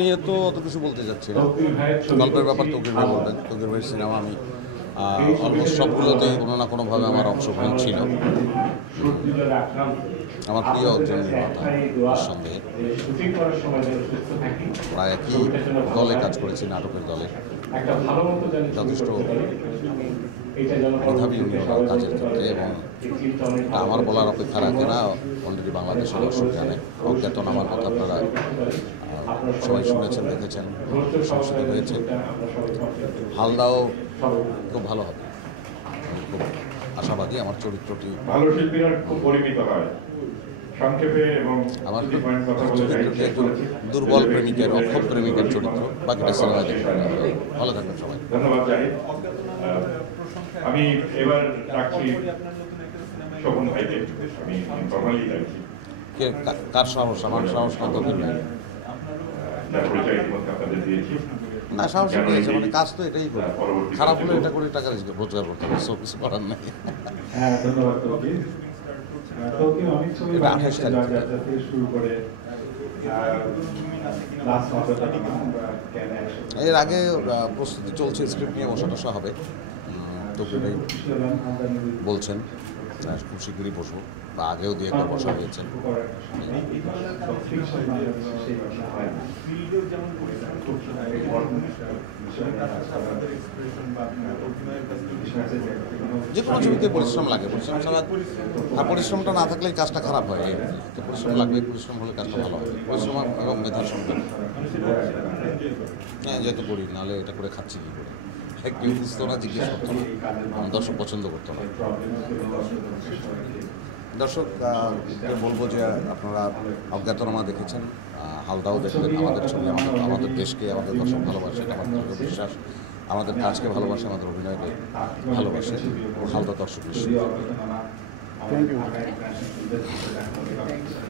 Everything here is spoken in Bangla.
নিয়ে তো অত কিছু বলতে যাচ্ছি না। গল্পের ব্যাপার তৌকির ভাই বলবেন। তৌকির ভাইয়ের সিনেমা আমি অলমোস্ট সবগুলোতে কোনো না কোনোভাবে আমার অংশগ্রহণ ছিল। আমার প্রিয় একজন নির্মাতা নিঃসন্দেহে। প্রায় একই দলে কাজ করেছি, নাটকের দলে। যথেষ্ট মেধাবী উনি ওনার কাজের ক্ষেত্রে, এবং আমার বলার অপেক্ষা রাখে না, অলরেডি বাংলাদেশের দর্শক জানে। অজ্ঞাতনামার কথা আপনারা সবাই শুনেছেন, দেখেছেন, সংস্কৃতি হয়েছে। হালদাও খুব ভালো হবে, আমি খুব আশাবাদী। আমার চরিত্রটি ভালো শিল্পীরা খুব পরিমিত হয়। সংক্ষেপে এবং আমার চরিত্রটি একজন দুর্বল প্রেমিকের, অক্ষম প্রেমিকের চরিত্র। বাকিটা সিনেমা দেখে ভালো থাকবেন সবাই। ধন্যবাদ জাহিদ। আমি এবার রাখছি শোভন ভাইকে। আমি ফর্মালি রাখছি। কার সাহস? আমার সাহস না, তৌকির ভাই। যার পরিচয় ইতিমধ্যে আপনাদের দিয়েছি। না, সাহস দিয়েছে, মানে কাজ তো এটাই করে। খারাপ হলে এটা করে টাকা রোজগার করতে হবে, সব কিছু করার নেই। হ্যাঁ, ধন্যবাদ তৌকির। তৌকির অনেক ছবি বানিয়েছে, যাত্রা থেকে শুরু করে এর আগে প্রস্তুতি চলছে, স্ক্রিপ্ট নিয়ে বসা টসা হবে। তৌকির ভাই বলছেন খুব শীঘ্রই বসবো, বা আগেও দিয়ে একবার বসা হয়েছে। যে কোনো ছবিতে পরিশ্রম লাগে, পরিশ্রম ছাড়া, আর পরিশ্রমটা না থাকলেই কাজটা খারাপ হয়। তো পরিশ্রম লাগবে, পরিশ্রম হলে কাজটা ভালো হবে। পরিশ্রম এবং মেধার সঙ্গে হ্যাঁ, যেহেতু করি, নাহলে এটা করে খাচ্ছি কী করে? কেউ বুঝতো না, জিজ্ঞেস করতো না, দর্শক পছন্দ করতো না। দর্শক বলবো যে আপনারা অজ্ঞাতনামা দেখেছেন, হালদাও দেখবেন। আমাদের ছবি আমাদের দেশকে, আমাদের দর্শক ভালোবাসে, এটা আমার দৃঢ় বিশ্বাস। আমাদের কাজকে ভালোবাসে, আমাদের অভিনয়কে ভালোবাসে। হালদা দর্শক বিশ্বাস।